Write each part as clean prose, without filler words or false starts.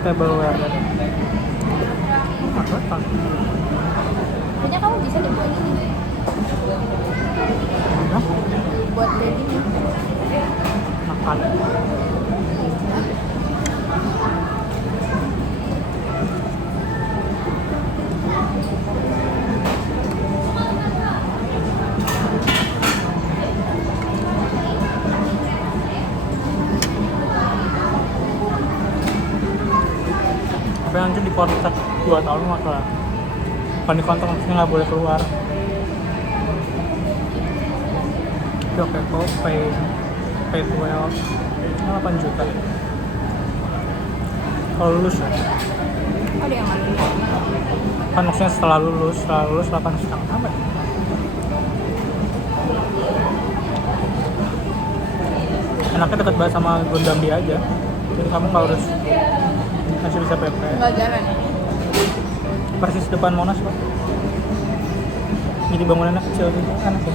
tableware ya. Apa? Kayaknya kamu bisa deh buat ini. Hah? Buat kayak gini. Makan. Tapi nanti di kontrak 2 tahun masalah. Bukan di kontrak, maksudnya nggak boleh keluar. Itu oke kok, pay 12 ini 8 juta. Kalau lulus ya. Ada yang malu. Kan maksudnya setelah lulus 8,5 apa ya? Enaknya deket banget sama Gundam dia aja. Jadi kamu nggak harus masih bisa PP. Enggak jalan. Persis depan Monas kok. Jadi bangunannya kecil gitu kan sih.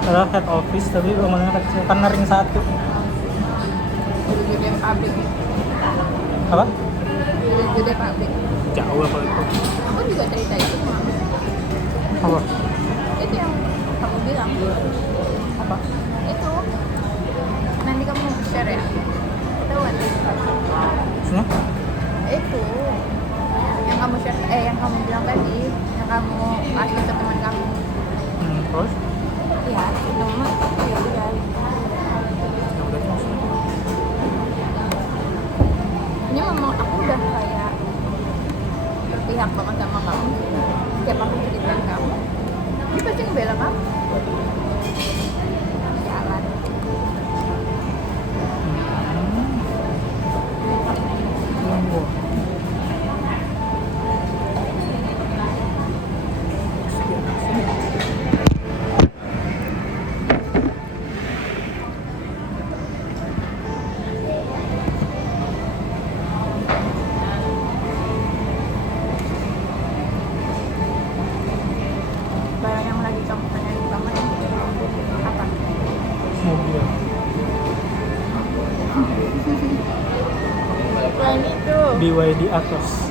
Padahal head office tapi bangunannya kecil karena ring 1. Gede pabrik. Apa? Gede pabrik. Jauh lah kalau itu. Aku juga cerita itu sama aku. Apa? Itu yang kamu bilang. Apa? Itu nanti kamu share ya. Tahu kan? Maksudnya? Itu yang kamu share, yang kamu bilang tadi, yang kamu kasih ke teman kamu. Terus? Iya, itu mah ya udah. Ya udah terus. Ini memang aku udah kayak berpihak banget sama kamu. Setiap aku ceritain kamu, dia pasti ngebela kamu. Jalan. Tunggu. Barang yang lagi kamu tanyain kamu apa? Mobil. Selain itu, BYD Atos.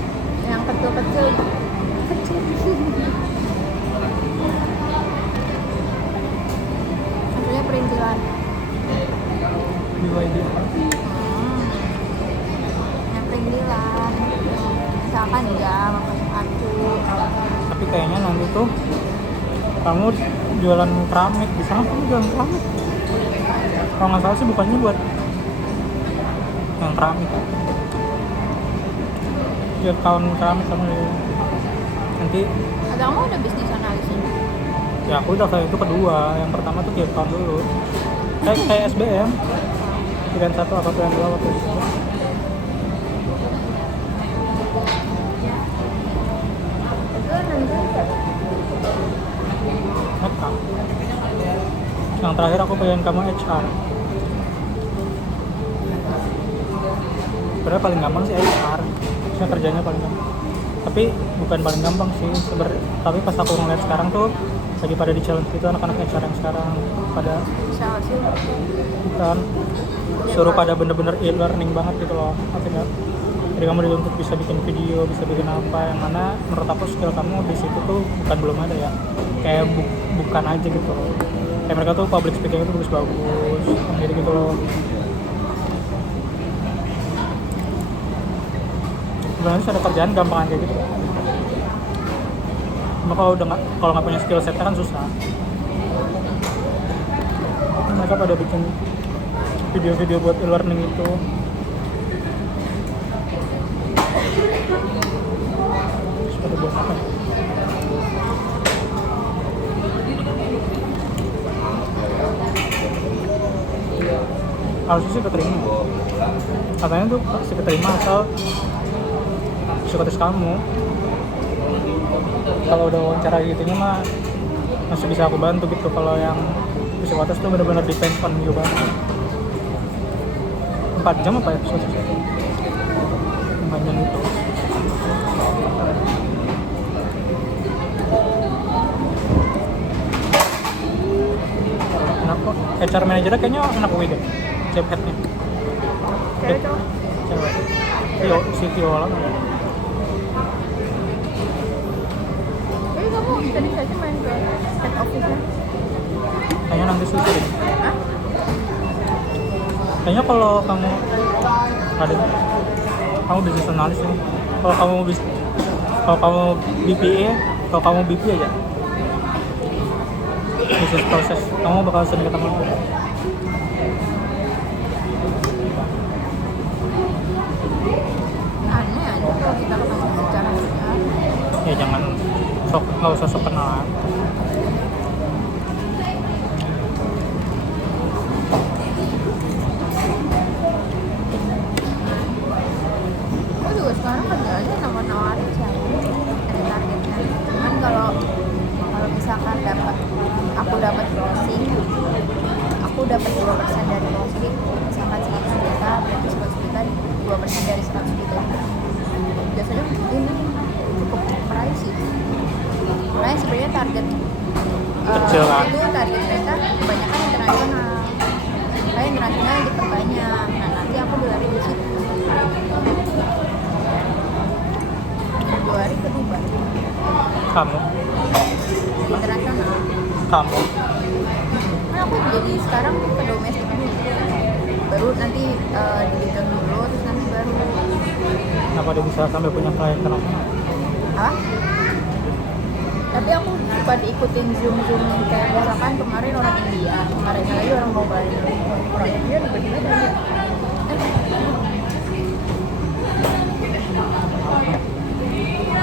yang kecil-kecil. Maksudnya perintilan. BYD Atos. Yang perintilan. Misalkan jam, apa sepatu. Tapi kayaknya nanti tuh kamu jualan keramik. Di sana kamu jualan keramik. Kalau nggak salah sih bukannya buat yang keramik. Ya tahun keramik kamu nanti. Atau kamu udah bisnis analisnya? Ya aku udah kayak itu kedua. Yang pertama tuh tiap tahun dulu. Kayak SBM. Pilihan 1 apa pilihan 2 waktu itu. Itu nanti Meka. Yang terakhir aku pengen kamu HR. Sebenarnya paling gampang sih HR. Maksudnya kerjanya paling gampang. Tapi bukan paling gampang sih. Tapi pas aku ngeliat sekarang tuh lagi pada di challenge itu anak-anak HR yang sekarang pada bisa sih. bukan suruh pada bener-bener e-learning banget gitu loh. Artinya jadi kamu dituntut bisa bikin video, bisa bikin apa, yang mana menurut aku skill kamu di situ tuh bukan belum ada ya. Kayak bukan aja gitu loh. Kayak mereka tuh public speaking itu bagus-bagus, jadi gitu loh. Sebenarnya ada kerjaan gampangan kayak gitu. Cuma kalau nggak punya skill setnya kan susah. Mereka pada bikin video-video buat e-learning itu. Sudah buat apa? Harusnya sih keterima. Katanya tuh pasti keterima asal psikotes kamu. Kalau udah wawancara gitunya mah masih bisa aku bantu gitu. Kalau yang psikotes tuh benar-benar depends on you banget. 4 jam apa ya psikotesnya? 4 jam itu. Kenapa? HR manajernya kayaknya anak UI deh. Job head-nya. Cewek cowok? Cewek. si Viola. Jadi kamu tadi saja main ke head office-nya? Kayaknya nanti sih deh. Hah? Kayaknya kalau kamu ada, kamu bisnis analis ya. Kalau kamu BPA, kalau kamu BP aja. Bisnis proses, kamu bakal sering ketemu. Aneh aja kalau kita ketemu secara kerjaan. Ya jangan nggak usah sok kenalan. Aku juga sekarang kerjaannya nawar-nawarin sih aku. Ada targetnya. Cuman kalau misalkan aku dapat closing, aku dapat 2% dari closing. Misalkan 100 juta, berarti 100 juta 2% dari 100 juta. Biasanya ini cukup meraih sih. Makanya sebenarnya target Kecil kan? itu target mereka kebanyakan internasional. Kayak internasional diperbanyak. Nah nanti aku dolarin di situ. Februari ke Dubai Kamu, internasional. kamu. Nah aku jadi sekarang ke domestik dulu. Baru nanti di Bidon dulu, terus nanti baru Kenapa dia bisa sampai punya klien kenapa? apa? Tapi aku suka diikutin zoom kayak misalkan kemarin orang India, kemarinnya lagi orang Bali. Orang India tiba-tiba dari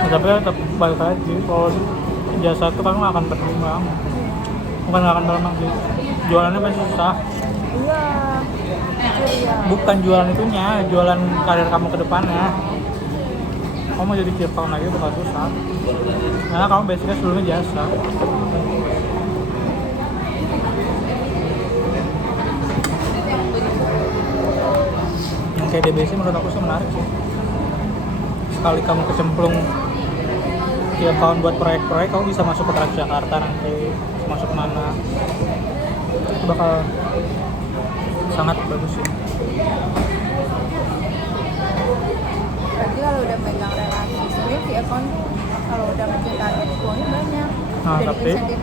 Tapi tetap balik lagi, kalau jasa itu kan nggak akan berkembang, bukan nggak akan berkembang sih, jualannya pasti susah. iya, iya. Bukan jualan itunya, jualan karir kamu ke depannya. Kamu jadi tiap tahun lagi bakal susah, karena kamu basicnya sebelumnya jasa. Yang kayak DBC menurut aku sih menarik sih. Sekali kamu kecemplung tiap tahun buat proyek-proyek, kamu bisa masuk ke Transjakarta nanti, bisa masuk mana, itu bakal sangat bagus sih. Berarti kalau udah megang relasi, sebenarnya di account tuh kalau udah bikin target uangnya banyak. Nah, Udah tapi insentif.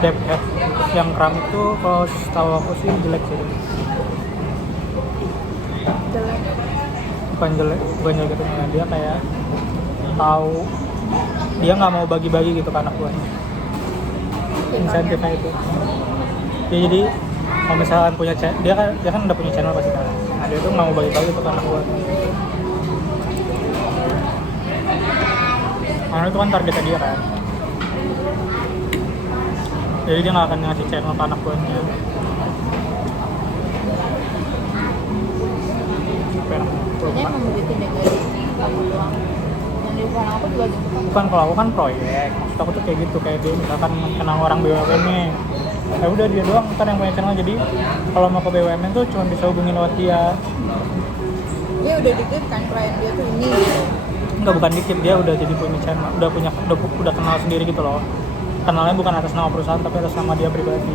Dev yang keramik tuh kalau setahu aku sih jelek sih. Jelek. Bukan jelek gitu ya. Dia kayak tahu dia nggak mau bagi-bagi gitu ke anak buahnya. Insentifnya itu. Ya, jadi kalau misalkan punya dia kan udah punya channel pasti kan. Nah, dia tuh nggak mau bagi-bagi tuh ke anak buahnya. Karena itu kan targetnya dia kan. Jadi dia nggak akan ngasih channel ke anak buahnya. Ini emang bikin negeri aku doang. Yang di depan aku juga gitu kan. Bukan, kalau aku kan proyek, maksud aku tuh kayak gitu, kayak dia misalkan kenal orang BUMN nih, ya udah dia doang kan yang punya channel, jadi kalau mau ke BUMN tuh cuma bisa hubungin lewat dia. Dia udah dikit kan klien dia tuh ini. Enggak, bukan dikit, dia udah jadi punya channel, udah kenal sendiri gitu loh. Kenalnya bukan atas nama perusahaan tapi atas nama dia pribadi.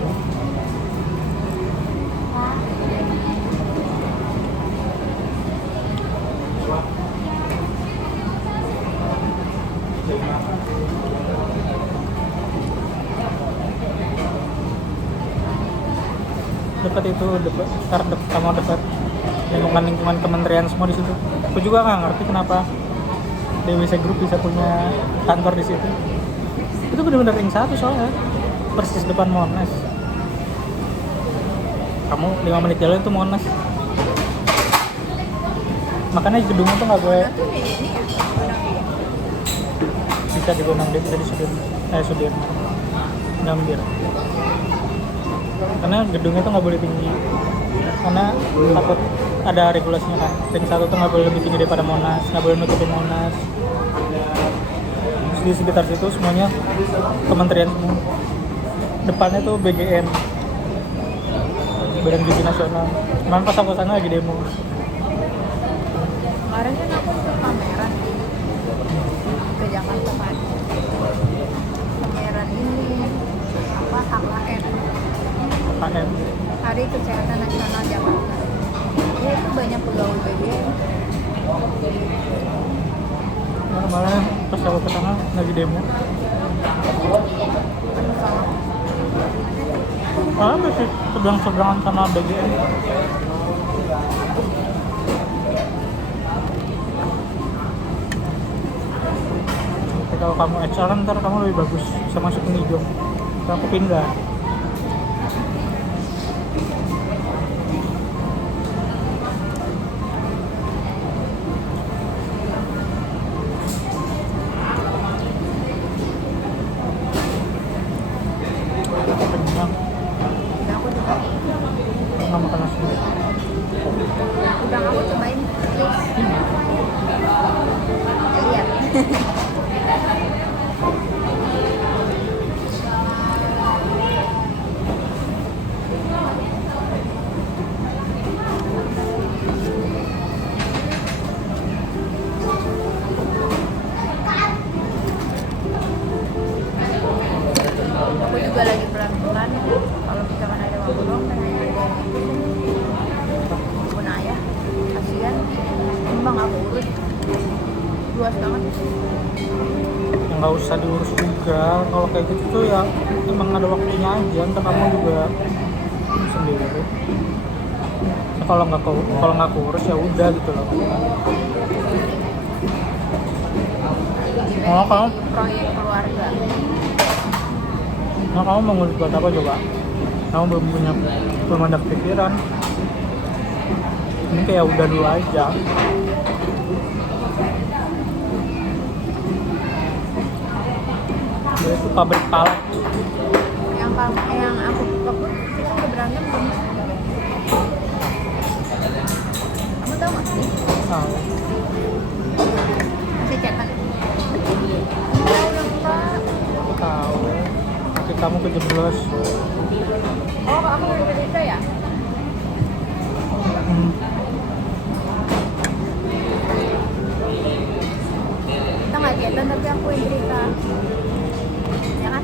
Dekat itu, sama dekat lingkungan kementerian semua di situ. Aku juga nggak ngerti kenapa DWC Group bisa punya kantor di situ. Itu benar-benar ring 1 soalnya, persis depan Monas. Kamu 5 menit jalan itu Monas. Makanya gedungnya tuh nggak boleh. Nah tuh nih ini ya. Bisa di Gunung Dia, bisa di Sudirman, Gambir. Karena gedungnya tuh nggak boleh tinggi, karena takut ada regulasinya kan. Ring 1 tuh nggak boleh lebih tinggi daripada Monas, nggak boleh nutupin Monas. Terus di sekitar situ semuanya kementerian semua. Depannya tuh BGN, Badan Gizi Nasional. Cuman pas aku sana lagi demo. Kemarin kan aku ke pameran ke Jakarta kan. Pameran ini apa HKN, KM. Hari Kesehatan Nasional Jakarta. Ya itu banyak pegawai BBM. Kemarin pas aku ke sana lagi demo. Malah masih sedang-sedangan sama BGM. Tapi kalau kamu HR kan ntar kamu lebih bagus bisa masuk ke hijau. Kalau aku pindah. Kenyang. Udah aku cobain. Nggak makan nasi. Udah aku cobain. Please. Lihat. Aku juga lagi pelan-pelan kalau misalkan ada waktu dong pengen ada pun ayah kasihan timbang aku urus luas banget. Ya nggak usah diurus juga. Kalau kayak gitu tuh ya emang ada waktunya aja. Ntar kamu juga sendiri. Ya, kalau nggak keurus ya udah gitu loh. Oh, kamu? Proyek keluarga. Nah, kamu mau ngurus buat apa coba? Kamu belum ada pikiran. Ini kayak udah dulu aja. Dia itu pabrik palet. Yang aku kebut kita udah berantem belum? Kamu tahu nggak sih? Tahu. Masih chatan? Enggak. Tahu. Kaki kamu kejeblos. Oh, kamu udah cerita ya? Kita nggak chatan tapi aku yang cerita. Ya kan?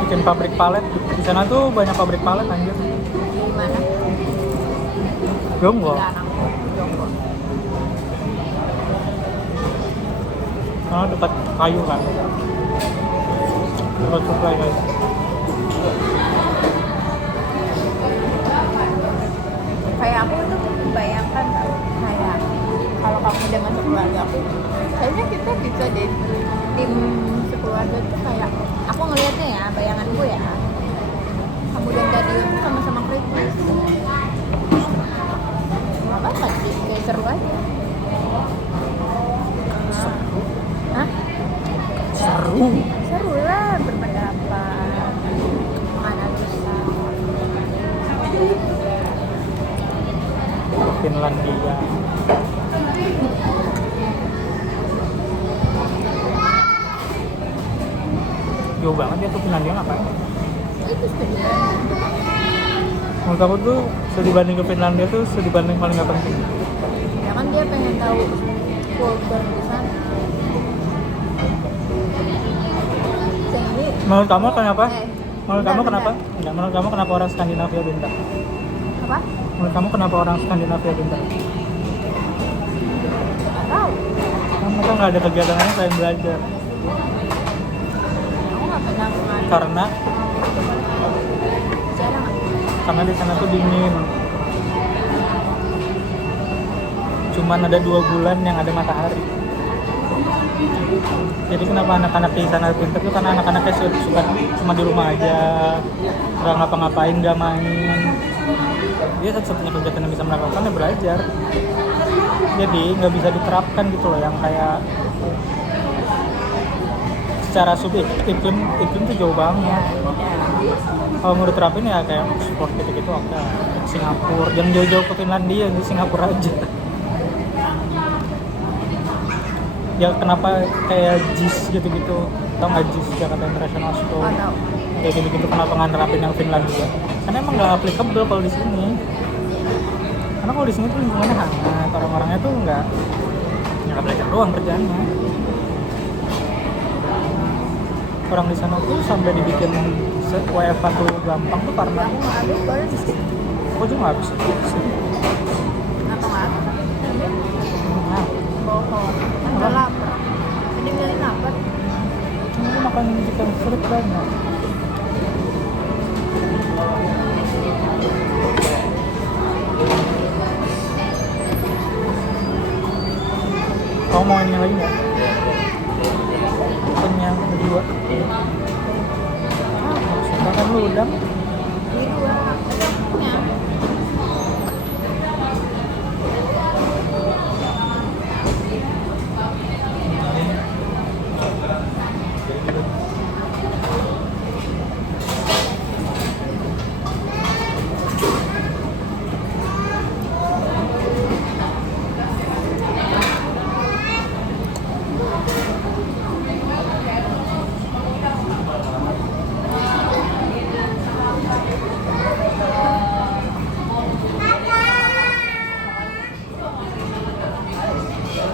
Bikin pabrik palet. Di sana tuh banyak pabrik palet anjir. Di mana? Jonggo. Garang. Jonggo. Karena dekat kayu kan. Dekat supply kayu. Kayak aku tuh membayangkan tau, kayak kalau kamu udah masuk keluarga aku, kayaknya kita bisa deh tim sekeluarga tuh kayak aku ngelihatnya ya, bayanganku ya, kamu dan Dadion tuh sama-sama kritis. Apa kan sih? Kayak seru aja. Hah? Seru. Seru lah berpendapat, menganalisa. Finlandia. Jauh banget ya tuh Finlandia ngapain? Itu studian. Menurut aku tuh dibanding ke Finlandia tuh dibanding paling gak penting. Ya kan dia pengen tahu kultur di sana. Ini Menurut kamu kenapa? Menurut kamu bentar, kenapa? bentar. Enggak, menurut kamu kenapa orang Skandinavia pintar? Apa? Menurut kamu kenapa orang Skandinavia pintar? Nggak tahu. Kamu tuh nggak ada kegiatan lain selain belajar. Aku nggak pernah mengalami. Karena Cara nggak? di sana tuh dingin. Cuman ada 2 bulan yang ada matahari. Jadi kenapa anak-anak di sana pintar tuh karena anak-anaknya suka cuma di rumah aja, nggak ngapa-ngapain, nggak main. Dia satu-satunya kegiatan yang bisa melakukan ya belajar. Jadi nggak bisa diterapkan gitu loh yang kayak secara iklim tuh jauh Ya, banget. ya. Kalau mau diterapin ya kayak sport gitu-gitu oke. Singapura, jangan jauh-jauh ke Finlandia, di Singapura aja. Ya kenapa kayak JIS gitu-gitu, tau nggak JIS, Jakarta International Oh, School tahu. kayak gitu-gitu, kenapa nggak nerapin yang Finlandia? Karena emang nggak applicable kalau di sini. Karena kalau di sini tuh lingkungannya hangat, orang-orangnya tuh nggak belajar doang kerjaannya. Orang di sana tuh sampai dibikin WFH tuh gampang tuh karena Aku nggak habis boleh aku juga nggak habis. atau nggak habis? Nah, Bohong. Kan udah lapar. Ini milih lapar. aku makan chicken fruit banyak. Kamu mau ini lagi nggak? Kenyang kedua. Makan lu udang. Ini dua. Ya.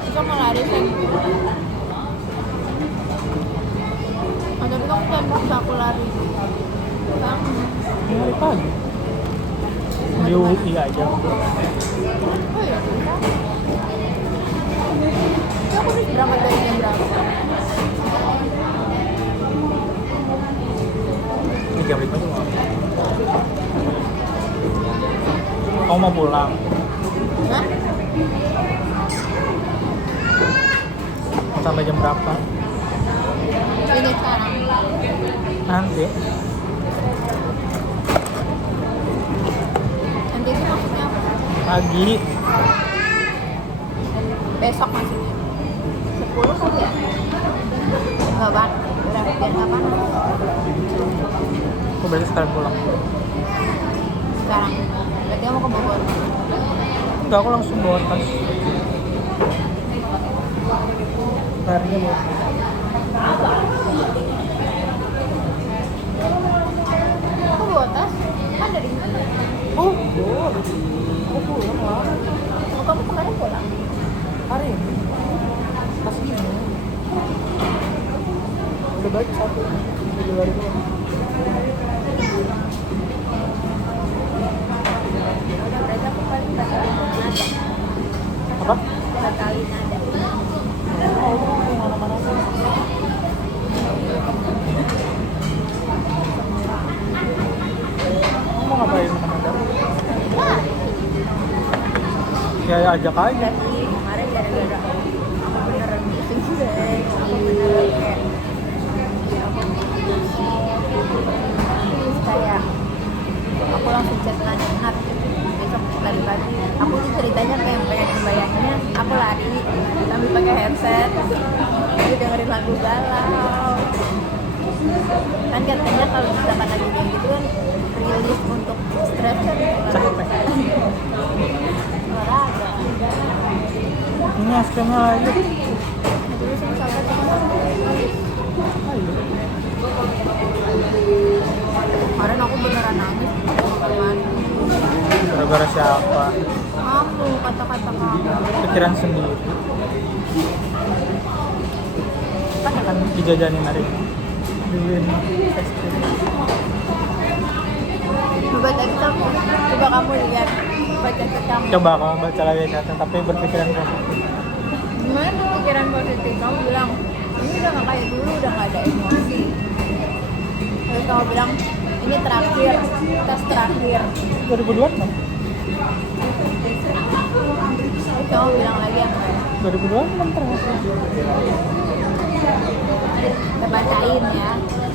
Terus mau lari kan? Tapi kamu kan bisa aku lari. Bang. Ini hari pagi. Di UI aja. Oh iya. Ya, aku harus berangkat dari jam berapa? Ini jam 5 juga. Kamu mau pulang? Hah? Sampai jam berapa? Ini sekarang. Nanti. Nanti itu maksudnya apa? Pagi. Besok maksudnya. 10 kali ya? Enggak bang. Biar nggak panas. Aku berarti sekarang pulang. Sekarang. Berarti kamu ke Bogor. Enggak, aku langsung bawa tas. Larinya bawa tas. Aku bawa tas. Kan dari mana? Oh, aku pulang lah. Oh, kamu kemarin pulang? Hari ini. Tas ini. Udah balik satu. Udah balik doang. Berarti aku paling batalin nada. Apa? Batalin nada. Oh, mana-mana sih. Kamu mau ngapain mana-mana? Ya ajak aja. Jadi kemarin gara-gara aku beneran pusing sih. Aku beneran kayak terus kayak aku langsung chat Nat besok lari pagi. Aku tuh ceritanya kayak pengen ngebayanginnya aku lari sambil pakai headset aku dengerin lagu galau. Kan katanya kalau misalkan lagi kayak gitu kan rilis untuk stres kan Capek. olahraga. Ini es krimnya lagi. Terus misalkan Ayo. kemarin aku beneran nangis di kamar mandi. Gara-gara siapa? Kamu kata-kata kamu Pikiran sendiri. Kan akan dijajanin hari ini. Beliin es krim. coba tadi kamu lihat baca chat kamu. Coba kamu baca lagi catatan, tapi berpikiran positif. Gimana pikiran positif? Kamu bilang ini udah nggak kayak dulu, udah nggak ada emosi. Terus kamu bilang ini terakhir, tes terakhir. 2002 kan? Terus kamu bilang lagi apa? 2002 kan terakhir. Kita bacain ya.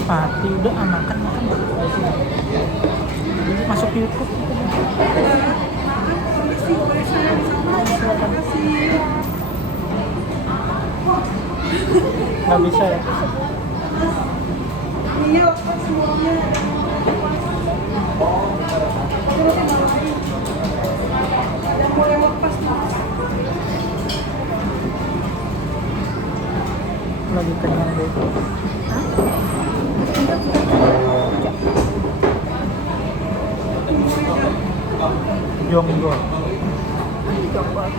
Mati udah makan. Ini masuk YouTube. Nggak bisa ya. Lagi kenyang deh. Hah? Jonggol. Jombor.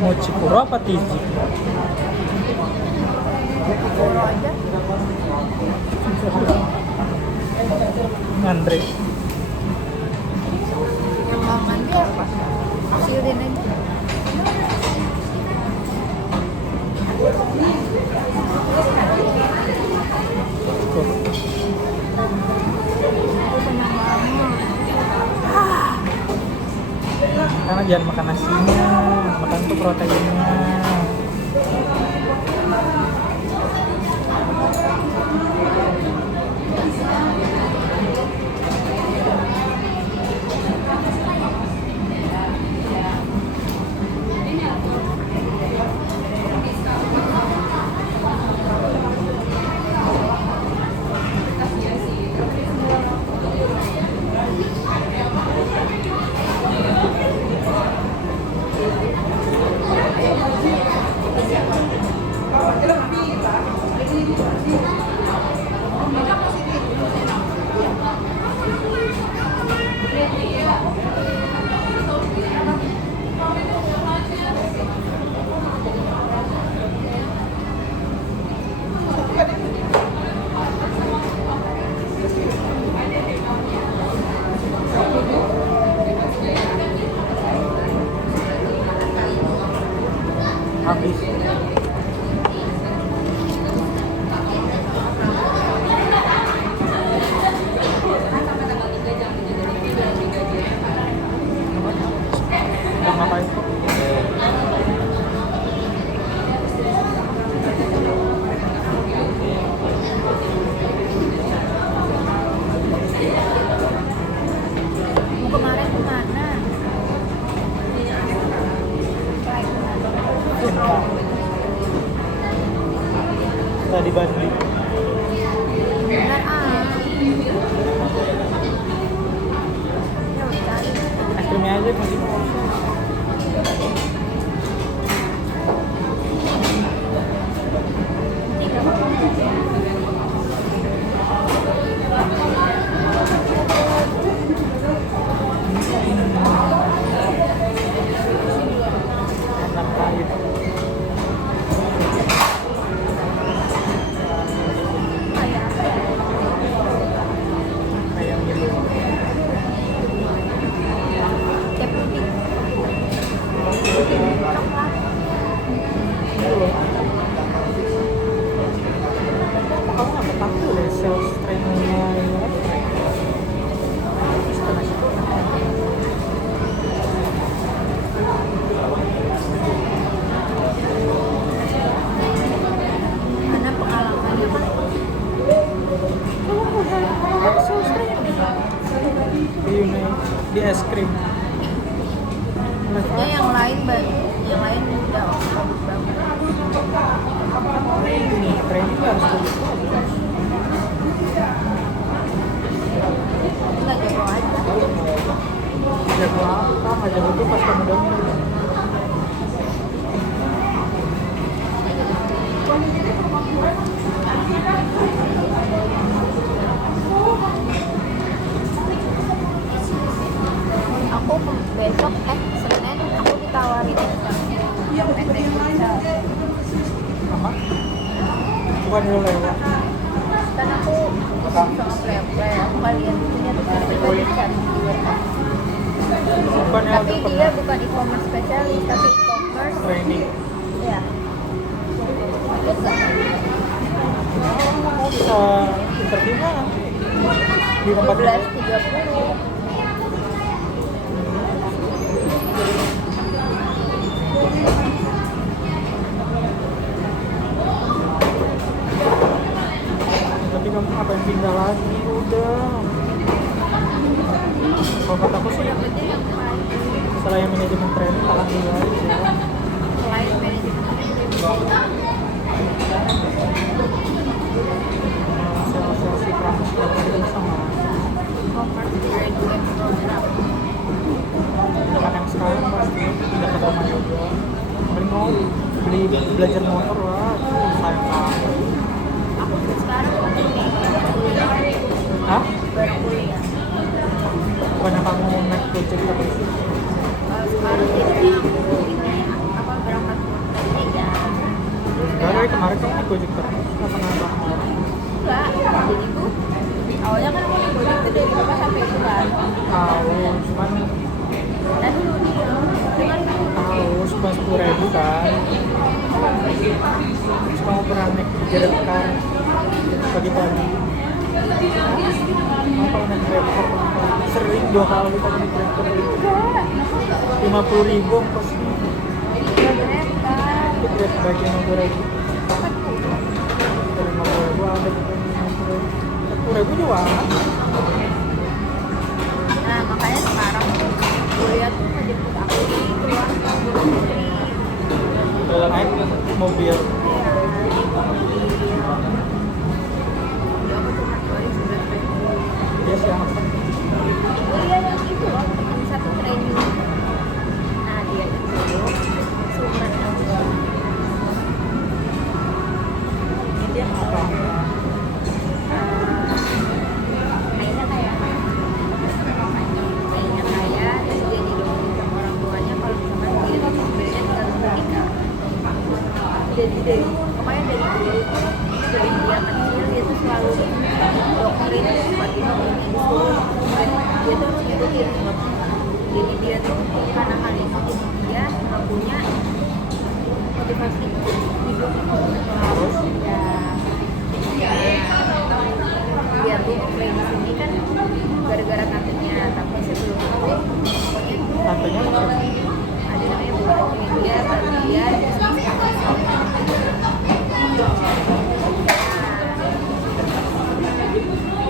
Mau Cikuro apa Tiji? Boro aja. Ngantri. Yang mau ngantri apa? Siurin aja. Tuh. Aku kenyang banget. Karena jangan makan nasinya, makan tuh proteinnya. Habis. Udah ngapain kok? Mau kemarin kemana? Tadi Bandi. Benar Ya udah. Es krimnya aja masih kosong. Enak banget. Ayam gitu. Kayak puding. Coklat. Kamu nggak betah tuh deh sales trainnya ini kan? Karena pengalamannya kan Di es krim. maksudnya yang lain udah bagus banget. Training harus bagus. Nggak jago aja. Jago apa? Nggak jago tuh pas kamu udah mulai. Aku besok Senin aku ditawarin yang pendek futsal. Apa? Bukan dulu lewat. Kan aku sama player aku nggak lihat punya tuh tiba-tiba di chat di WA. Bukan yang Tapi udah dia pernah bukan e-commerce spesialis tapi e-commerce training. ya. Terus Kamu bisa interview mana? Di tempat 12.30. Tapi kamu ngapain pindah lagi? Udah. Kalau kataku sih aja yang lain. Selain manajemen training, tahan dulu aja. Selain manajemen training, Sales si kampus kalau kita bisa masuk. commerce graduate program. Dengan yang sekarang pasti tidak ketemu juga. Paling mau beli belajar motor lah, sayang banget. Aku tuh sekarang kuliah, Hah? baru kuliah. Bukannya kamu mau naik project terus? Sekarang jadinya aku ini apa berangkat kerja. Terus Dari kayak kemarin kamu naik project terus, apa nambah orang? enggak, jadi tuh awalnya kan aku ikut itu dari bapak sampai bulan. Tahu, cuman Dan dulu nih, dengan tahu cuma 10.000 kan. Terus kamu pernah naik Grab car pagi-pagi? Kamu kalau naik Grab car pagi-pagi? Sering 2 kali kamu naik Grab car pagi-pagi. 50.000 ongkosnya. Grab kan, Itu Grab bagi 50.000. Dari 50.000 ada juga 50.000. 10.000 juga. nah makanya sekarang tuh kuliah tuh ngejemput aku di keluar negeri. Kalau naik mobil. Ya aku cuma keluarin 11.000. Dia siapa? Kuliah yang itu loh, teman satu training. Nah dia itu sumber aku. Dia Apa? kayaknya kayak terus dia didorong sama orang tuanya kalau misalkan dia tuh sebenarnya tinggal sama nikah. Jadi dari pokoknya dari dulu tuh dari dia kecil dia tuh selalu doktrin tiba-tiba ini disuruh dan dia tuh harus ngikutin. Jadi dia tuh karena hal itu jadi dia nggak punya motivasi hidup. Terus ya biar dia play di sini kan gara-gara tantenya, tapi sebelum itu pokoknya Tantenya siapa? ada namanya bukan media bagian bisnis aksesoris.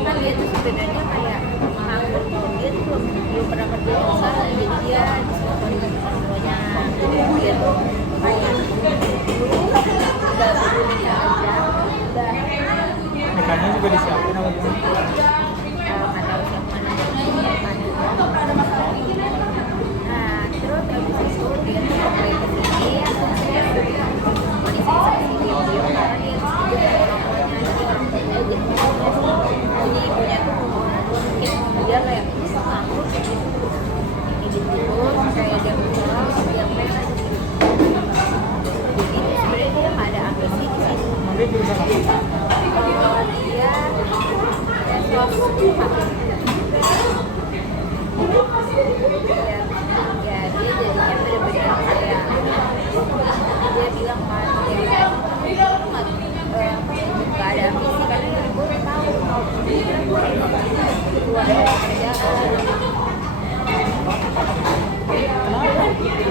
Nah dia tuh sebenarnya kayak nganggur, dia tuh belum pernah kerja yang besar, jadi dia disponsorin sama orang tuanya. Jadi dia tuh kayak dulu udah dulu nikah aja udah Nikahnya juga disiapin apa gimana? nggak tahu siapa mana. Nah terus habis itu dia tuh mulai kesini kondisi seperti dia karena dia setuju sama orang tuanya. Jadi ibunya tuh mungkin dia kayak nganggur gitu kayak dia pulang dia main aja gitu. Jadi sebenarnya dia nggak ada ambisi di situ. Nanti jurusan apa? Dia swasta ya dia jadinya benar-benar kayak dia bilang kan dia nggak ada ambisi karena gue udah tahu dia bilang gue keluar dari kerjaan.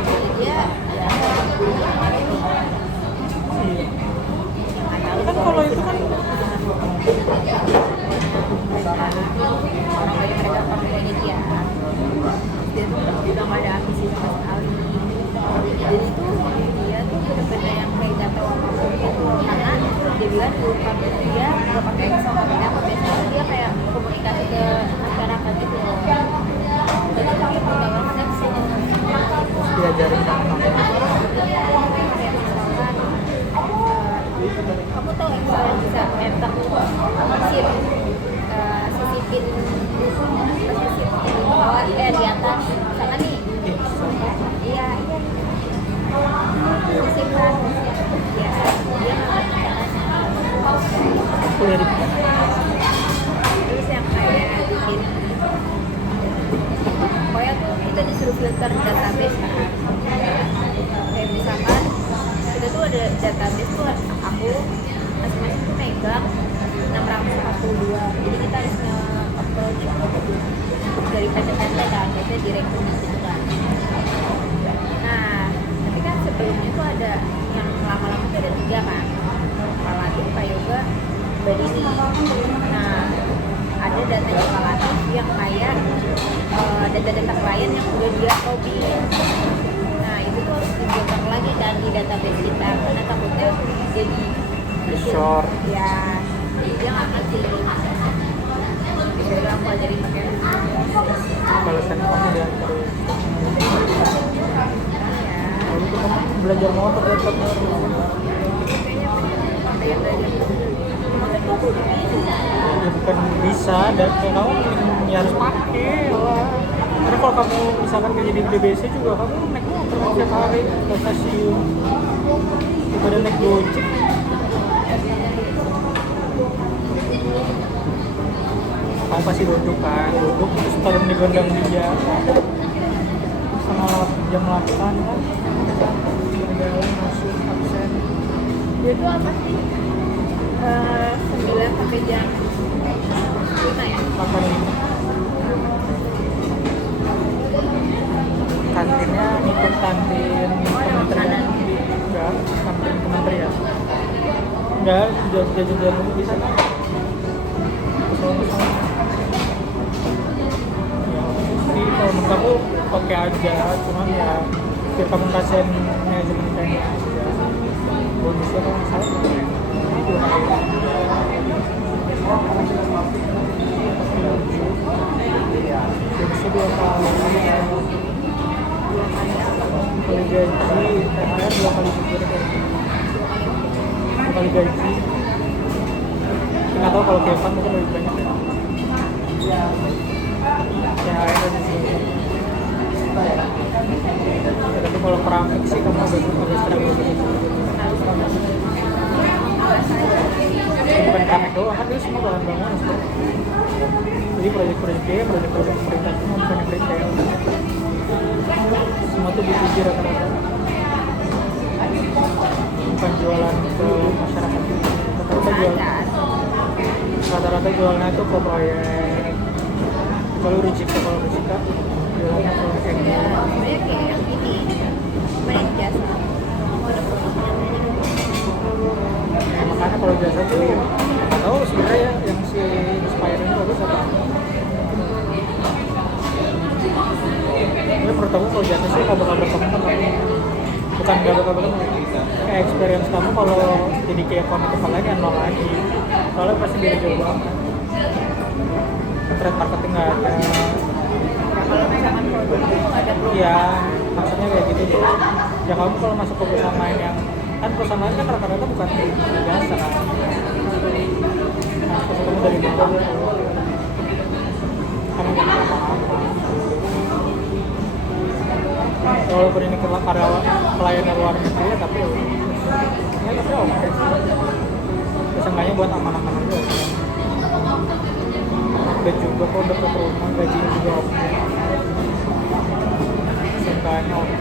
Jadi dia Iya. Kan kalau itu kan orang banyak mereka pemilihnya dia tuh udah gak ada ambisi sama sekali. Jadi tuh dia tuh bener-bener yang kayak gak tau apapun gitu karena dia bilang di kampus dia gak pakai Excel gak pakai apa, biasanya dia kayak komunikasi ke masyarakat gitu loh. Jadi kamu tuh gak ngerti Excel diajarin sama kamu. kayak misalkan kamu tahu Excel yang bisa enter mesin sisipin di bawah di atas misalkan nih iya sisipkan biasa dia nggak Kuliah di mana? terus yang kayak bikin pokoknya tuh kita disuruh filter database kan kayak misalkan kita tuh ada database tuh aku masing-masing tuh megang 642 jadi kita harus nge-approach dari PT-PT kan biasanya direktur gitu kan. Nah tapi kan sebelumnya tuh ada yang lama-lama tuh ada 3 kan, Pak Latif, Pak Yoga, Mbak Dini. Nah ada datanya Pak Latif yang kayak data-data klien yang udah dia hobi. Nah itu tuh harus dibuka lagi kan di database kita karena takutnya jadi short. ya dia nggak ngerti bisa bilang pelajari pakai Kalau saya kamu dia terus. ya Kalau itu kamu belajar motor tetap harus. ada yang belajar Ya bukan bisa dan kayak kamu ya harus pakai lah. Karena kalau kamu misalkan kerja di BBC juga kamu naik motor kan setiap hari ke stasiun daripada naik Gojek. Kamu pasti duduk terus turun di gondang dia setengah jam 8 kan jalan masuk absen itu apa sih 9 sampai jam 5 ya 8.5. Kantinnya ikut kantin kementerian. Enggak, kantin kementerian. Enggak, jajan dulu di sana. Kesana. Ya, jadi kalau menurut kamu oke aja, cuman ya biar kamu kasihan manajemen kayaknya aja. Bonusnya kan salah. Ini 2 hari. Bonusnya 2 kali. Kali gaji, THR 2 kali juga deh. 2 kali gaji. Nggak tahu kalau Kevin mungkin lebih banyak ya. THR aja sih. Tapi kalau keramik sih kamu agak struggle gitu. Bukan keramik doang, kan dia semua bahan bangunan sebenarnya. Jadi proyek-proyek dia, proyek-proyek pemerintah semua bukan yang retail. Semua tuh B2B rata-rata, bukan jualan ke masyarakat. Rata-rata jualnya itu ke proyek. Kalau Rujika jualnya ke kayak gitu. sebenarnya kayak yang ini brand jasa Ya, makanya kalau jasa tuh nggak tahu sebenarnya ya yang si Inspire ini bagus apa. Tapi menurut aku kalau jasa sih nggak bakal berkembang, bukan nggak bakal berkembang. Experience kamu kalau jadi kayak kamu kepalanya nol lagi, soalnya pasti beda jauh banget. Trade marketing nggak ada. kalau misalkan produk itu ada Iya, maksudnya kayak gitu tuh. Ya kamu kalau masuk ke perusahaan lain yang kan perusahaan lain kan rata-rata bukan biasa kan. Nah, kamu dari mana tuh? Kamu nggak apa-apa. Walaupun ini karya pelayanan luar negeri ya, tapi ya tapi oke. Seenggaknya buat aman-aman aja. Dan juga kok deket rumah, gajinya juga oke. Seenggaknya oke.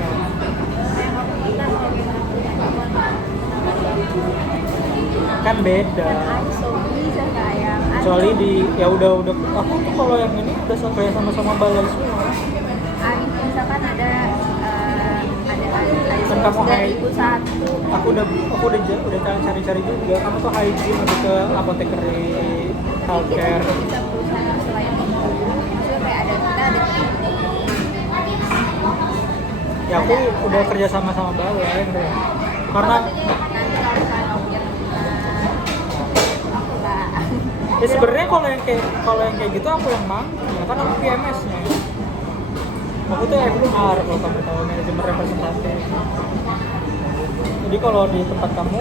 Kan beda. ISO bisa kayak Kecuali di ya udah aku tuh kalau yang ini udah kayak sama-sama balai semua. misalkan ada Kan kamu high. 2001 Aku udah cari-cari juga. Kamu tuh hygiene lebih ke apotekari, healthcare. kita bisa perusahaan selain itu maksudnya kayak kita ada tim Ya aku udah kerja sama balai gitu. Karena nanti kalau punya aku lah ya sebenarnya kalau yang kayak gitu aku yang ya kan aku PMS-nya. Aku tuh MR kalau kamu tahu, manajemen representatif. Jadi kalau di tempat kamu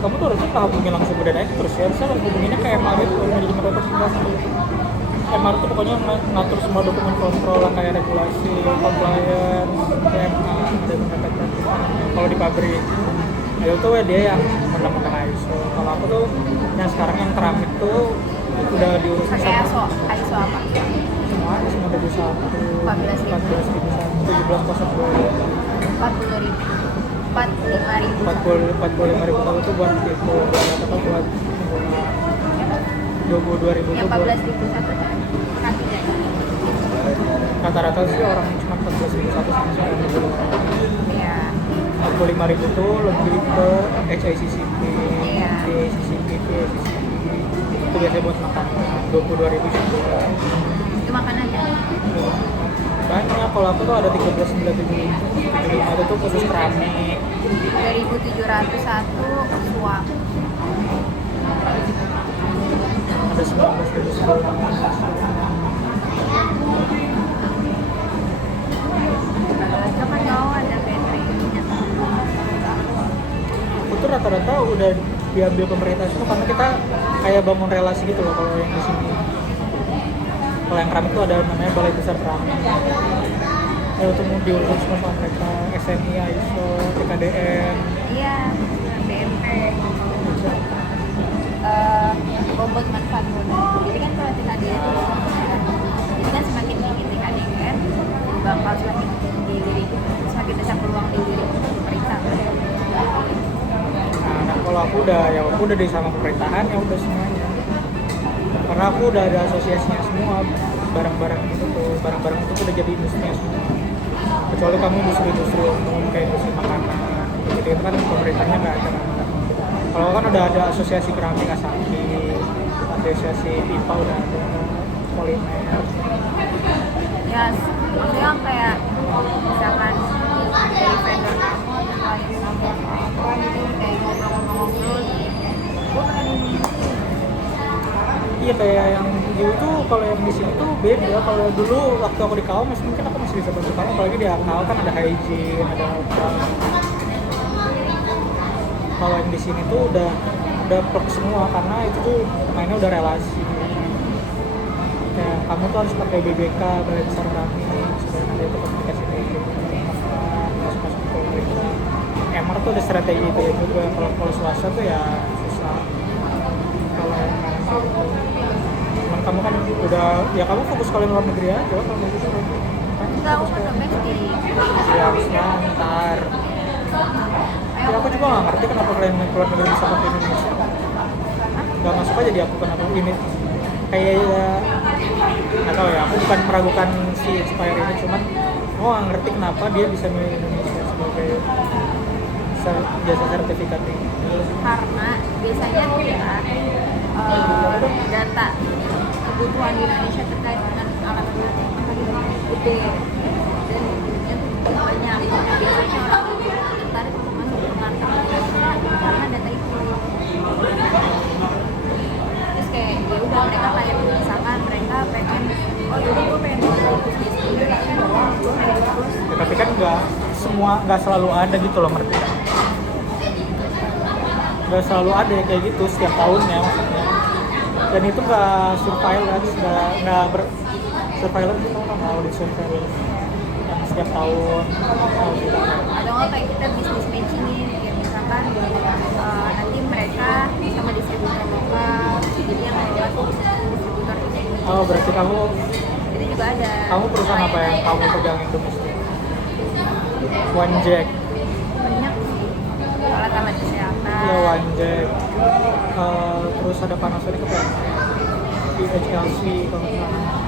tuh harusnya nggak hubungin langsung ke direktur sih, harusnya hubunginnya ke MR itu, manajemen representatif. MR itu pokoknya ngatur semua dokumen kontrol kayak regulasi, compliance, PMA, ada representatif. Kalau di pabrik, itu tuh dia yang undang-undang ISO. Kalau aku tuh yang sekarang yang keramik tuh udah diurusin pakai sama ISO apa? semuanya, semua 21, 45.000 tahun itu buat itu, atau buat 22.000 yang itu buat 14.001 kakinya rata-rata sih orang cuma 14.001 sama ya 45.000 itu lebih ke HICCP, Iya. DCCP, itu biasanya buat makan. 22.000 juga. itu makanannya Banyak, kalau aku tuh ada 13.975 itu tuh khusus keramik. 2.701 suap. Ada 19.011. Itu kan mau ada baterainya. Aku tuh rata-rata udah diambil pemerintah semua karena kita kayak bangun relasi gitu loh kalau yang di sini. Kalau yang keramik tuh ada namanya Balai Besar Keramik. Ya itu mau diurus semua sama mereka, SNI, ISO, TKDN. Iya, BMP. Bobot manfaat modal. Jadi kan kalau TKDN itu jadi kan semakin tinggi TKDN bakal semakin tinggi, semakin besar peluang diperiksa. Nah, kalau aku udah di sama pemerintahan ya udah semuanya. Karena aku udah ada asosiasinya semua, barang-barang itu tuh, barang-barang itu tuh udah jadi industrinya semua. Kecuali kamu industri umum kayak industri makanan, gitu itu kan pemerintahnya nggak ada. Kalau kan udah ada asosiasi keramik Asaki, asosiasi IPA udah ada, polimer. Ya, maksudnya kayak misalkan dari vendor kamu atau klien kamu apa gitu kayak ngobrol-ngobrol gue pernah di Iya kayak yang dulu tuh, kalau yang di sini tuh beda. Kalau dulu waktu aku di KAO mungkin aku masih bisa bantu kamu, apalagi di KAO kan ada hygiene, ada apa. Kalau yang di sini tuh udah plek semua karena itu tuh mainnya udah relasi. Kayak kamu tuh harus pakai BBK, Balai Besar Keramik, supaya nanti itu komunikasi kayak gitu. Masuk ke pemerintah. MR tuh ada strategi itu ya juga. Kalau swasta tuh ya susah. Kalau yang cuman kamu kan udah, ya kamu fokus kalian luar negeri aja kalau gitu kan. enggak, aku kan domestik. Ya harusnya ntar. Ya aku juga nggak ngerti kenapa kalian keluar negeri bisa pakai Indonesia. Nggak masuk aja di aku kenapa ini. Kayak ya, nggak tahu ya. Aku bukan meragukan si Inspire ini, cuman aku nggak ngerti kenapa dia bisa milih Indonesia sebagai jasa sertifikat ini. Karena biasanya dia data kebutuhan di Indonesia terkait dengan alat-alat yang gede dan itu banyak. Biasanya orang tertarik untuk masuk ke market Indonesia karena data itu. Terus kayak ya udah mereka kayak misalkan mereka pengen jadi gue pengen bisnis di Indonesia, gue pengen terus. Ya, tapi kan nggak selalu ada gitu loh, ngerti kan? Nggak selalu ada yang kayak gitu setiap tahunnya maksudnya. Dan itu nggak surveillance, surveillance itu kan audit surveillance yang setiap tahun audit. Atau nggak kayak kita bisnis matchingin kayak misalkan nanti mereka sama distributor lokal jadi yang lewat distributor ini. Oh berarti Itu juga ada. kamu perusahaan apa yang kamu pegangin domestik? One Jack. Banyak sih alat-alat kesehatan. Iya One Jack. Terus ada Panasonic apa ya? PHLC kalau nggak salah.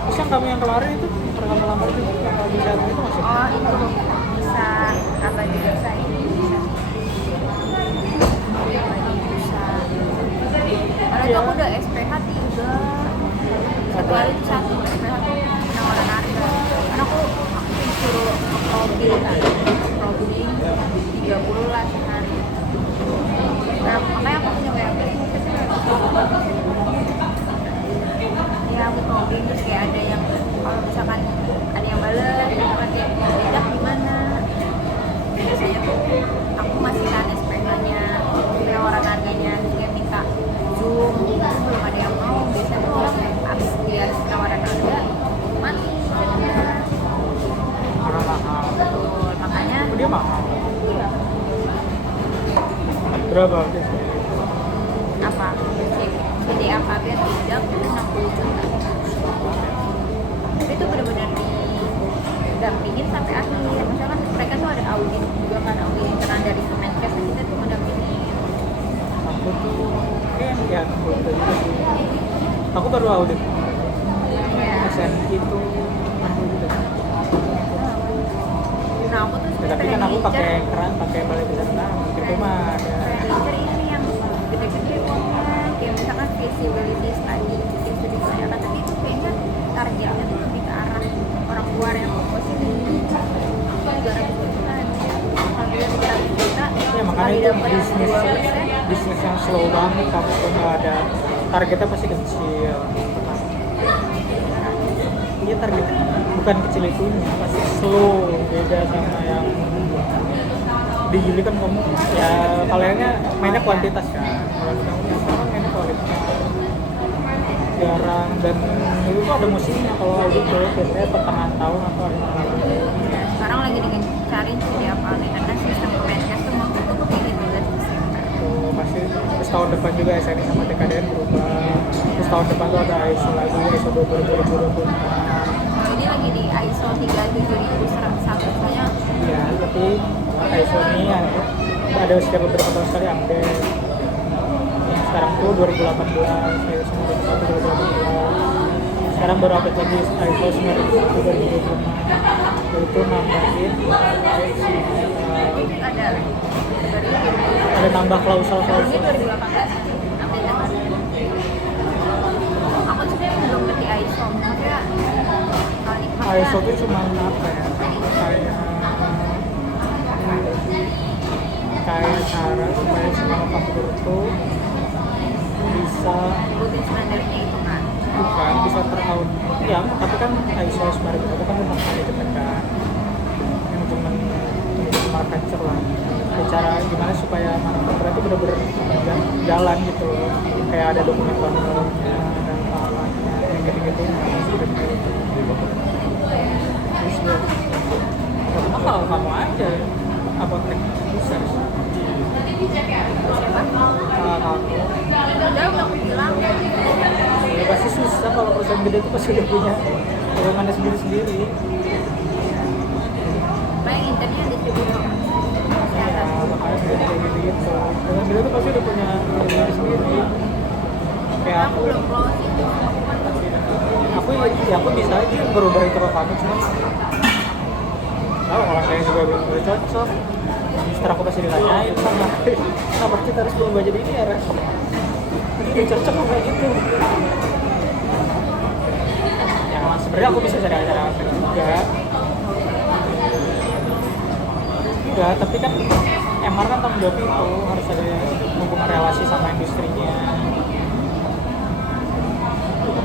Terus yang kamu yang kemarin itu pernah kamu lamar itu yang kamu bisa itu masih? Oh itu bisa apa bisa ini bisa. Bisa. Kalau itu aku udah SPH 3 satu hari itu satu SPH tuh penawaran harga karena aku disuruh probing kan probing 30 lah sehari. Nah, makanya aku punya WP ya aku probing terus kayak ada yang kalau misalkan ada yang bales misalkan kayak tidak gimana biasanya tuh aku masih kan SPH-nya penawaran harganya dia minta zoom itu belum ada yang mau. Biasanya tuh orang abis lihat penawaran harga mati Karena mahal. betul makanya Dia mahal. iya. Berapa? Apa CD AKB tidak 60 juta tapi itu benar-benar didampingin sampai akhir. Misalkan mereka tuh ada audit juga kan, audit internal dari Kemenkes kita tuh mendampingin. Aku tuh ya belum tahu juga sih. Aku baru audit. Ya. SNI itu aku juga. Nah aku tuh Ya, tapi kan aku pakai Balai Besar Keramik itu mah ada. furniture ini yang gede-gede pokoknya kayak misalkan visibility study yang sudah ditanyakan tapi itu kayaknya targetnya tuh lebih ke arah dapat bisnis 2%. bisnis yang slow banget, kamu tuh nggak ada targetnya, pasti kecil. Iya, targetnya bukan kecil itunya, pasti slow, beda sama yang di Yuli kan kamu ya kaliannya mainnya kuantitas kan, kalau di kamu yang sekarang mainnya kualitas jarang, dan itu tuh ada musimnya. Kalau audit tuh biasanya pertengahan tahun atau ada Ya, sekarang lagi dicari sih di apa nih, karena sistem Kemenkes tuh mau tutup di 15 Desember. tuh pasti. Terus tahun depan juga SNI sama TKDN berubah, terus tahun depan tuh ada ISO lagi, ISO 2020. Kalau ini lagi di ISO 37001 soalnya. Ya, tapi ISO ini ada setiap beberapa tahun sekali update. Yang sekarang tuh 2018, ISO 2018. Sekarang baru update lagi ISO 9001 2025. Itu nambahin ada nambah Ini klausul-klausul. 2018 update baru. Aku sebenarnya belum ngerti ISO, maksudnya ISO tuh cuma apa ya? Kayak cara supaya semua faktur itu bisa ngikutin standarnya itu kan. bukan bisa teraudit ya, tapi kan ISO 9001 itu kan memang manajemen kan yang cuma manufacture lah. Ya, cara gimana supaya manufacture itu benar-benar jalan gitu loh, kayak ada dokumen manualnya, ada apa-apanya, yang gitu-gitu terus gak mahal, kamu aja apotek bisa. Siapa? Kamu Udah aku bilang. ya pasti susah kalau perusahaan gede itu pasti udah punya bagaimana sendiri-sendiri. Paling internnya distributor. Ya, makanya kayak gitu-gitu. Perusahaan gede itu pasti udah punya sendiri. Kayak Aku belum close itu. aku bisa aja berubah itu ke kamu, cuma tahu orang lain juga belum cocok. Setelah aku pasti ditanyain sama kenapa kita harus berubah jadi ini ya, Res? Ini cocok kok kayak gitu. Ya sebenarnya aku bisa cari acara juga. Enggak, tapi kan MR kan tanggung jawab itu harus ada hubungan relasi sama industrinya.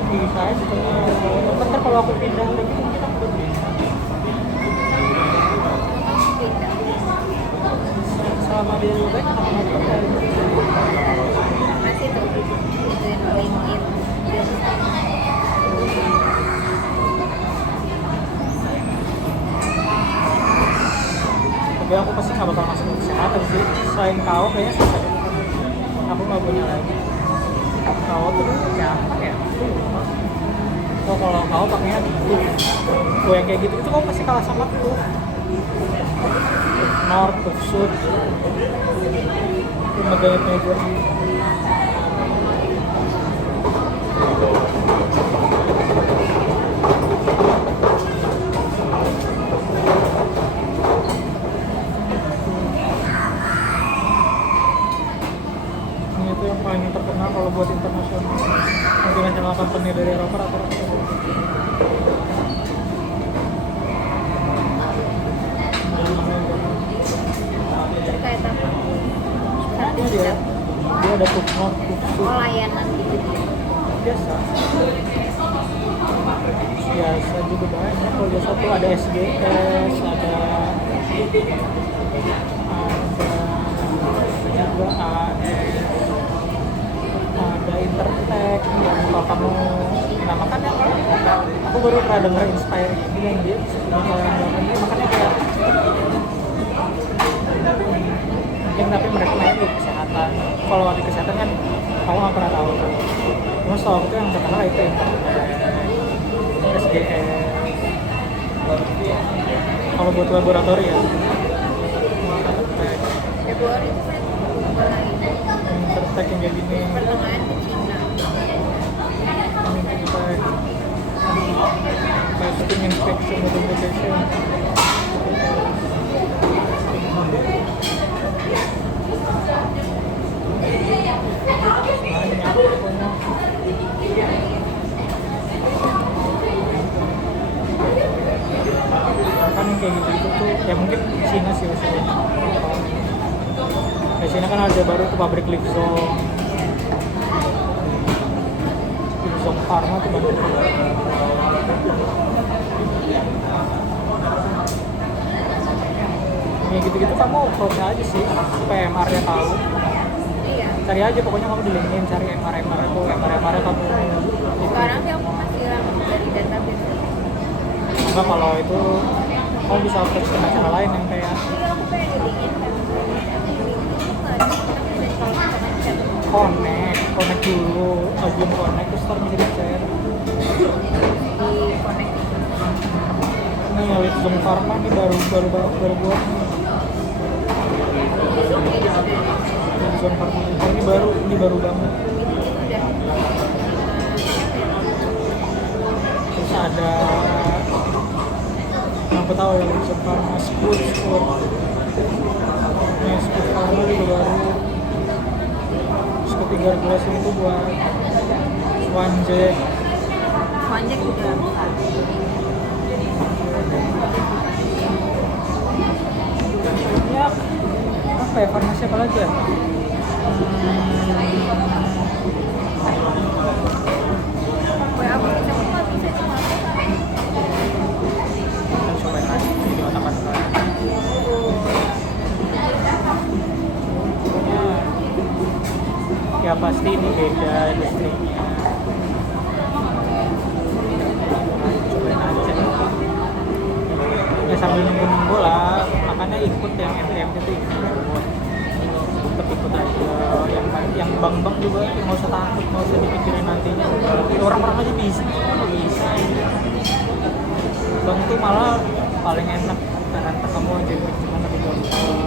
Bisa aja cuma ntar kalau aku pindah lagi mungkin aku udah bisa. Selama dia lebih baik aku mau pindah. Masih tuh ituin LinkedIn. Tapi aku pasti nggak bakal masuk ke kesehatan sih. Selain kau kayaknya susah deh. Aku nggak punya lagi. Kau tuh kayak apa ya? Oh, kalau kau pakainya tuh yang kayak gitu itu kau pasti kalah sama tuh. North, tuh Sud, gaya-gaya. Ini itu yang paling terkenal kalau buat internasional. Multinational company dari Eropa rata-rata. Terkait apa? Dia ada footnote, Oh, layanan gitu dia. biasa juga banyak. Kalau biasa tuh ada SGS, ada juga AS, ada Intertek yang kalau kamu namakan ya, aku baru pernah denger Inspire ini yang dia kalau yang ini makanya kayak mungkin, tapi mereka main di kesehatan. Kalau di kesehatan kan kamu nggak pernah tahu kan. Cuma soal itu yang terkenal itu Intertek, SGS. Kalau buat laboratori ya Februari itu kan mulai Intertek yang kayak gini. pertengahan ke Cina. Testing, inspection, notification. Banyak pokoknya. Kan yang kayak gitu tuh ya mungkin Cina sih usulnya. Di sini kan ada baru tuh pabrik Livzone. Livzone Pharma tuh baru. Ya gitu-gitu kamu approach aja sih supaya MR-nya tahu. Iya. Cari aja pokoknya kamu di LinkedIn cari MR itu MR kamu. Sekarang sih aku masih dari database. Enggak kalau itu kamu bisa approach dengan cara lain yang kayak Iya, aku pengen di LinkedIn kan. Tapi kalau misalkan chat connect dulu, ajuin connect terus ntar bisa di chat. di connect itu. Nih Livzone Pharma nih baru buat nih. Livzone Pharma ini baru banget. Terus ada yang aku tahu ya Livzone Pharma Scoot nih Scoot Pharma juga baru. Scoot 13 itu buat Swanjek. Konjek juga. Ya apa ya farmasi apa lagi ya? Aku bisa nggak bisa cuma Kita cobain lagi di otak-otak. Ya pasti ini beda industrinya. Cobain aja. Ya sambil nunggu lah, makanya ikut yang MT itu ikut aja. Yang bang juga nggak usah takut, nggak usah dipikirin nantinya. Orang-orang aja bisa. Bang tuh malah paling enak karena kamu aja cuma lebih gampang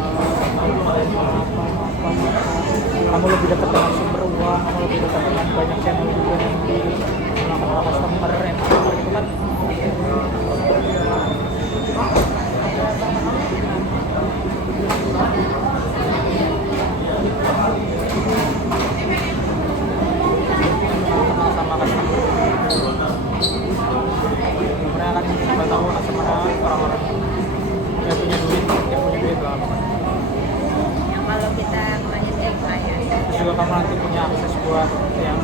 kamu lebih dekat dengan sumber uang, kamu lebih dekat dengan banyak channel juga yang di customer itu kan sama customer mereka kan juga tahu customer orang-orang yang punya duit lah. yang kalau kita ngelanjut klien. Terus juga kamu nanti punya akses buat yang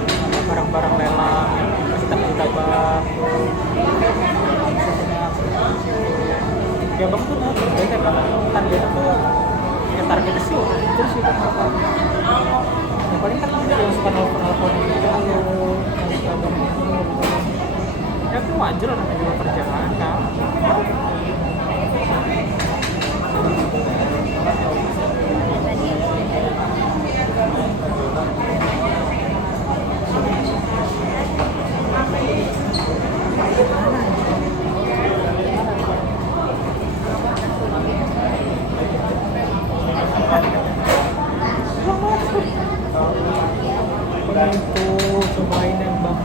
barang-barang lelang yang kita bang ya bang tuh targetnya targetnya sih terus sih kan yang paling kan yang suka nelfon gitu ya itu wajar lah namanya juga kerjaan kan. Itu cobain yang bang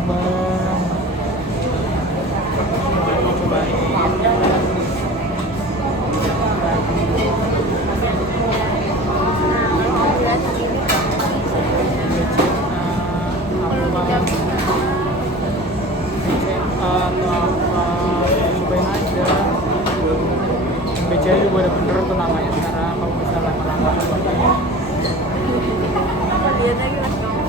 cobain cobain aja BCA juga udah bener tuh namanya sekarang kalau misalnya melanggar Lihat lagi mas kamu.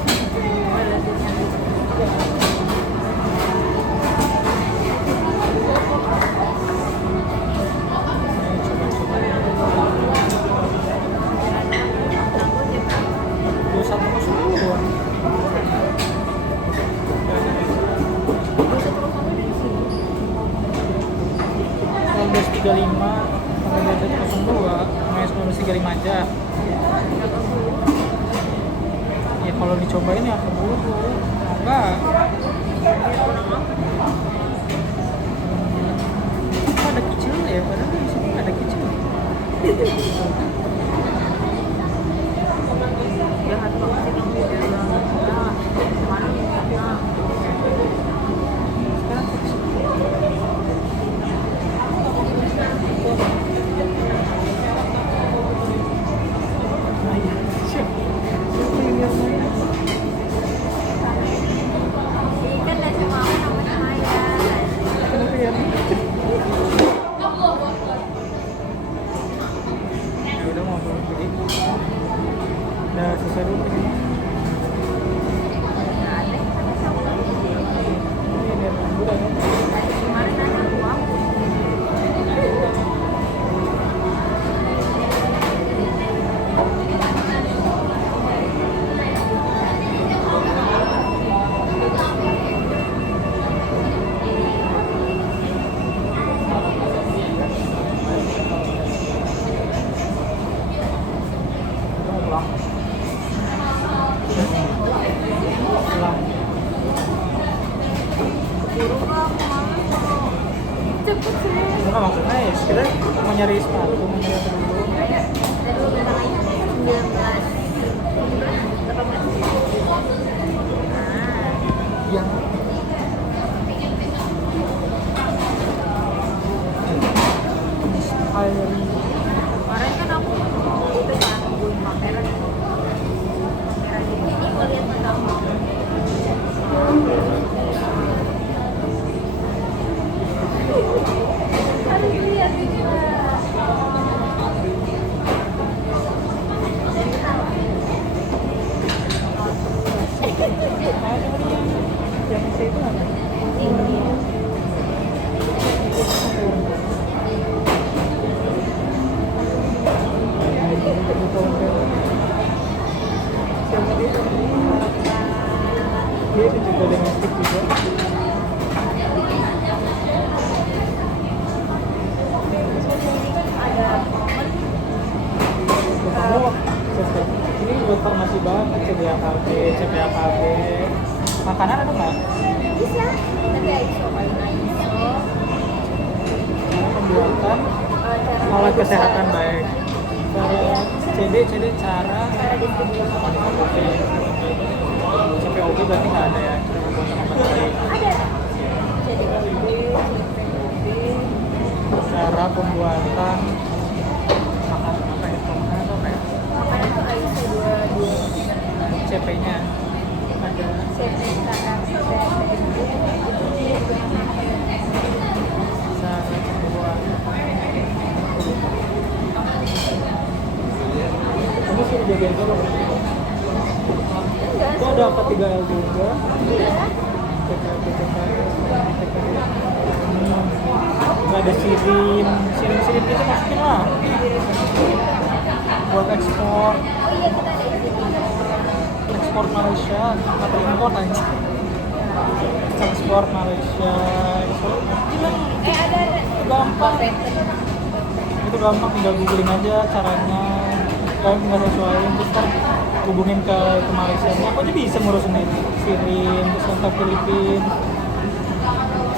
aja ya kalau dicobain ya keburu enggak ada kecil ya padahal di sini ada kecil Jangan makasih kamu udah mana Ada dulu ini. Ada kan sama. Ini udah ya. Kemarin ada uang. Pulang. Pulang. Cepet sih. Enggak maksudnya ya kita mau nyari sepatu, mau nyari apa dulu. Dari bentaranya 19 Yang inspiring. kemarin kan aku itu kan nungguin kamera ini mau lihat pertama. Harus lihat juga. Yang saya itu apa? Siapa dia? Dia itu juga domestik juga. Ada Ini buat farmasi banget, CBAKB. Makanan ada nggak? bisa tapi ISO paling ISO Cara pembuatan alat kesehatan baik. Cara CD cara cara distribusi CPOB berarti nggak ada ya, cara pembuatan obat baik. ada jadi OB Cara pembuatan makanan apa ya? Makanan apa ya? makanan tuh ISO 22 CP-nya ada. CPKF Cara pembuatan kamu suruh jagain dulu. enggak Itu ada apa 3L juga? iya Nggak ada sirin gitu masukin lah buat ekspor oh iya kita ada di sini ekspor Malaysia atau impor aja ekspor Malaysia ekspor ada gampang Konten. itu gampang tinggal googling aja caranya kalau nggak sesuaiin terus kan hubungin ke Malaysia nya aku aja bisa ngurusin itu sirin terus kontak Filipin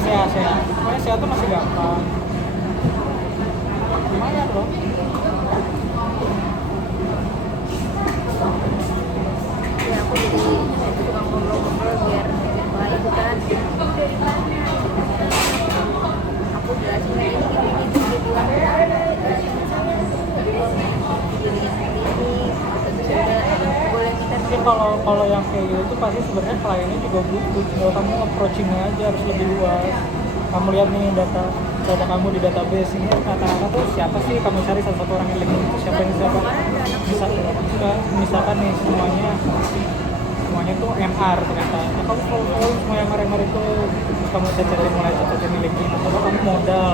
SEA pokoknya SEA tuh masih gampang lumayan loh Ya aku jadi suka ngobrol-ngobrol biar baik kan. Aku jelasin kayak ini bilang boleh minta tapi kalau yang kayak gitu tuh pasti sebenarnya kliennya juga butuh kalau kamu approachingnya aja harus lebih luas kamu lihat nih data kamu di database ini rata-rata tuh siapa sih kamu cari salah satu orang yang link itu siapa misalkan nih semuanya tuh MR ternyata nah, kamu kalau semua yang MR itu kamu cari mulai cari LinkedIn atau kamu modal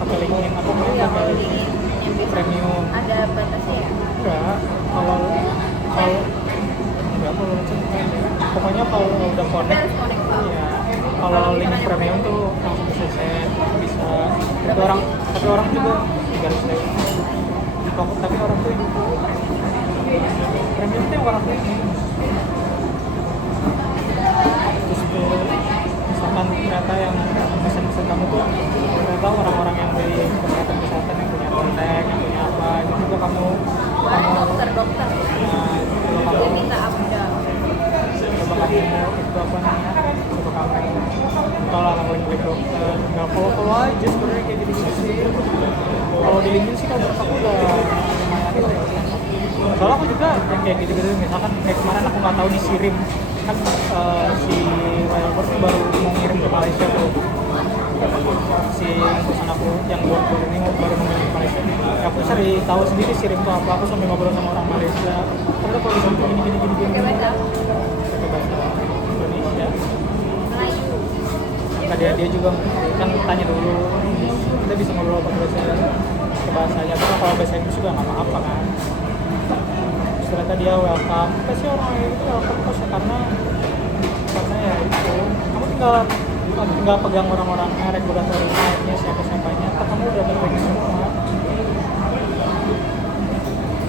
pakai LinkedIn atau mau ya pakai kalau ini yang bisa premium ada batasnya ya. enggak kalau enggak kalau pokoknya kalau udah Kita connect harus connect ya kalau link premium tuh langsung bisa set bisa tapi orang juga garis tapi orang tuh premium tuh yang orang tuh ini terus tuh misalkan ternyata yang pesan kamu tuh ternyata orang-orang yang dari kesehatan yang punya kontak yang punya apa itu juga kamu Dokter nah, dia minta update. coba kamu itu apa namanya coba kamu tolong ngomongin klik dokter nggak follow aja sebenarnya kayak gitu sih kalau di LinkedIn sih kalau aku udah lumayan soalnya aku juga yang kayak gitu misalkan kayak kemarin aku nggak tahu nih sirim kan si Royal Bird baru mau ngirim ke Malaysia tuh si perusahaan aku yang baru ini baru mau ngirim ke Malaysia ya aku cari tahu sendiri sih ring itu apa. Aku sambil ngobrol sama orang Malaysia. Ternyata kalau di sana tuh gini. Pakai bahasa apa? Pakai bahasa Indonesia. Melayu. Maka dia juga kan tanya dulu. Kita bisa ngobrol pakai bahasanya. Tapi kalau bahasa Inggris juga nggak apa-apa kan. Terus ternyata dia welcome. Apa sih orang itu welcome kok karena ya itu. Kamu tinggal pegang orang-orangnya, regulatornya, siapa-siapanya. Kamu udah terpilih semua.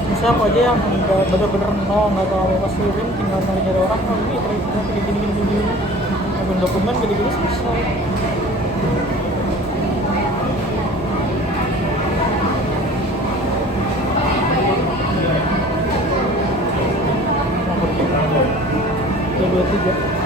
Misal aku aja yang udah bener-bener nol, nggak tahu apa pasti ring, tinggal nyari orang, oh ini ternyata gini, bikin dokumen gini selesai. Nomor 2, 3